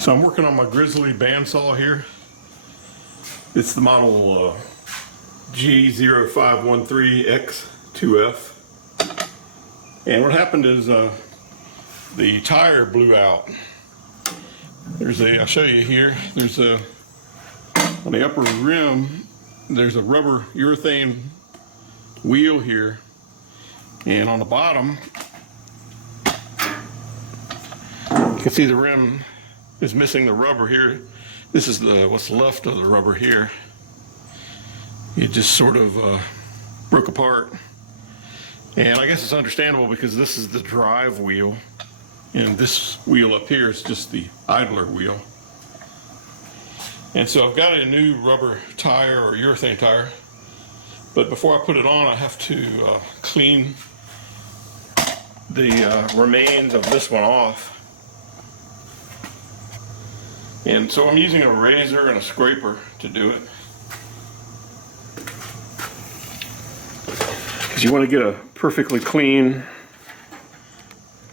So I'm working on my Grizzly bandsaw here. It's the model G0513X2F. And what happened is the tire blew out. I'll show you here, on the upper rim, there's a rubber urethane wheel here. And on the bottom, you can see the rim is missing the rubber here. This is what's left of the rubber here. It just sort of broke apart. And I guess it's understandable because this is the drive wheel, and this wheel up here is just the idler wheel. And so I've got a new rubber tire or urethane tire, but before I put it on, I have to clean the remains of this one off. And so I'm using a razor and a scraper to do it. Because you want to get a perfectly clean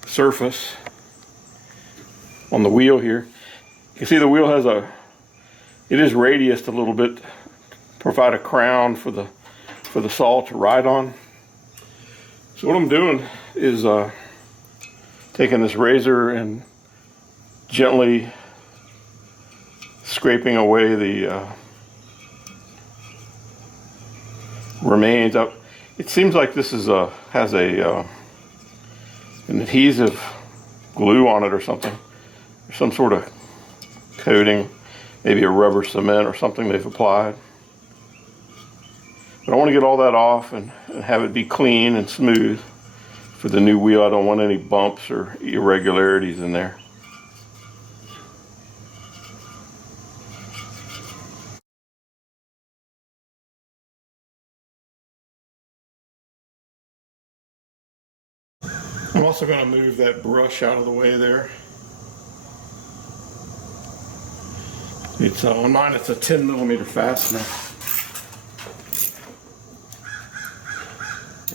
surface on the wheel here. You can see the wheel has it is radiused a little bit to provide a crown for the saw to ride on. So what I'm doing is taking this razor and gently scraping away the remains. It seems like this has an adhesive glue on it or something, or some sort of coating, maybe a rubber cement or something they've applied. But I want to get all that off and have it be clean and smooth for the new wheel. I don't want any bumps or irregularities in there. I'm also going to move that brush out of the way there. It's on mine, it's a 10mm fastener.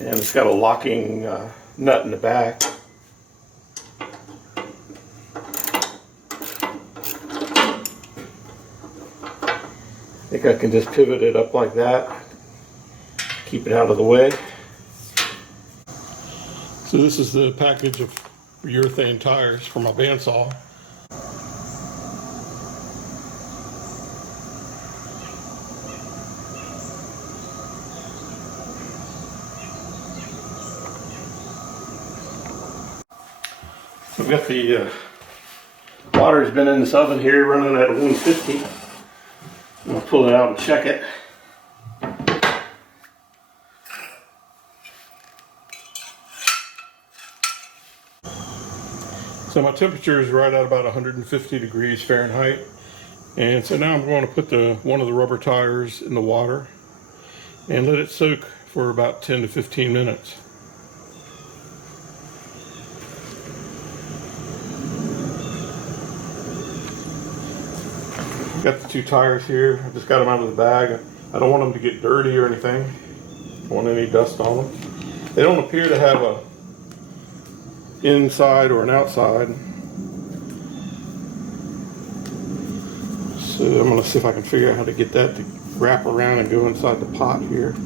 And it's got a locking nut in the back. I think I can just pivot it up like that, keep it out of the way. So this is the package of urethane tires for my bandsaw. I've got the water's been in this oven here running at 150. I'm going to pull it out and check it. So my temperature is right at about 150 degrees Fahrenheit. And so now I'm going to put one of the rubber tires in the water and let it soak for about 10 to 15 minutes. Got the two tires here. I just got them out of the bag. I don't want them to get dirty or anything. I don't want any dust on them. They don't appear to have a inside or an outside. So I'm going to see if I can figure out how to get that to wrap around and go inside the pot here.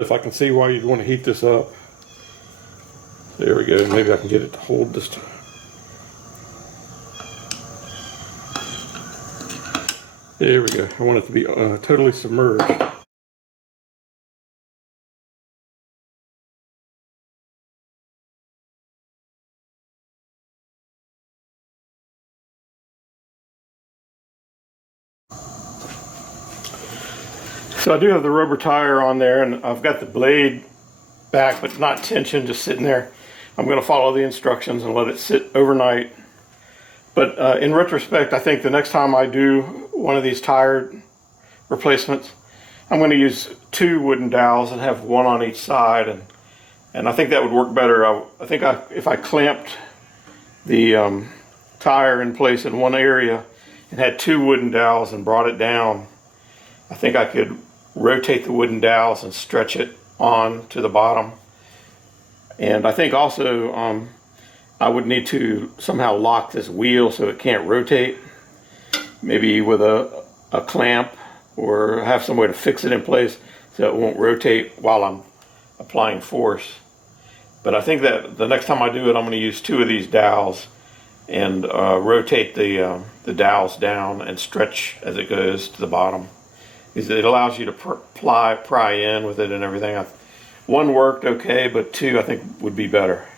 If I can see why you'd want to heat this up. There we go. Maybe I can get it to hold this time. There we go. I want it to be totally submerged. So I do have the rubber tire on there, and I've got the blade back but not tensioned, just sitting there. I'm going to follow the instructions and let it sit overnight. But in retrospect, I think the next time I do one of these tire replacements, I'm going to use 2 wooden dowels and have one on each side, and I think that would work better. I think if I clamped the tire in place in one area and had 2 wooden dowels and brought it down, I think I could rotate the wooden dowels and stretch it on to the bottom. And I think also I would need to somehow lock this wheel so it can't rotate. Maybe with a clamp, or have some way to fix it in place so it won't rotate while I'm applying force. But I think that the next time I do it, I'm going to use 2 of these dowels and rotate the dowels down and stretch as it goes to the bottom. It allows you to pry in with it and everything. 1 worked okay, but 2 I think would be better.